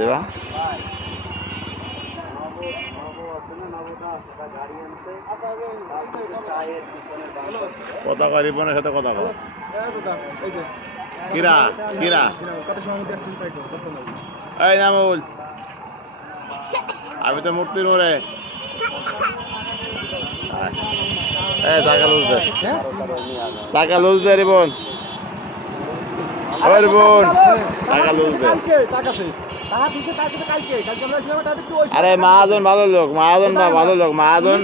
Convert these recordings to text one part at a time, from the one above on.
দেবা কথা কয় রিপনের সাথে কথা কয় কিরা কিরা এই না বল আমি তো মূর্তির মোড়ে এ টাকা লুজ দে টাকা লুজ দে রিবন রিবন টাকা লুজ দে টাকা আরে মাহাজন ভালো লোক মাহাজন বা ভালো লোক মাহাজন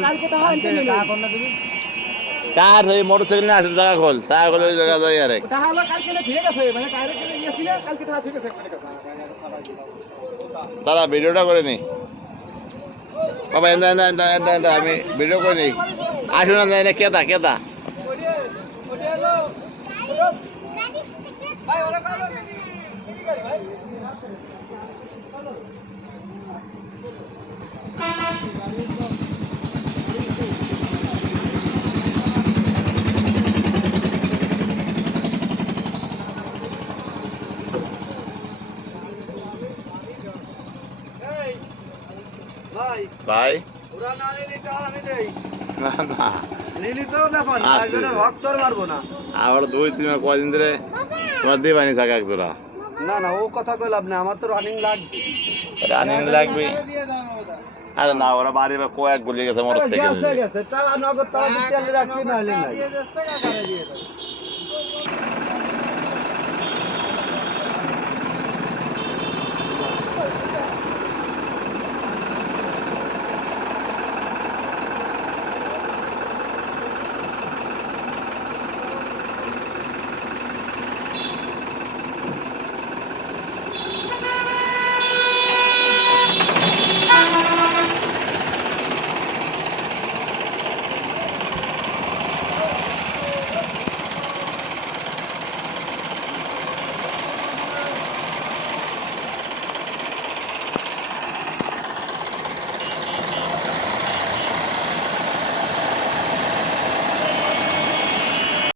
তার ওই মোটরসাইকেল সাইকেল নিয়ে আসলে জায়গা খোল তার খোল ওই জায়গা যাই আরে মানে তারা মানে ভিডিওটা করে নি বাবা এন্দা এন্দা এন্দা এন্দা এন্দা আমি ভিডিও করে নি আসুন না না কেতা কেতা ভাই ওরা ভাই ভাই আবার দুই তিন কয়দিন ধরে তোমার দিয়ে বানিয়ে থাকে একজোড়া না না ও কথা কই লাভ না আমার তো রানিং লাগবে রানিং লাগবে আরে না ওরা বাড়ি বা কয়েক গুলি গেছে মোটর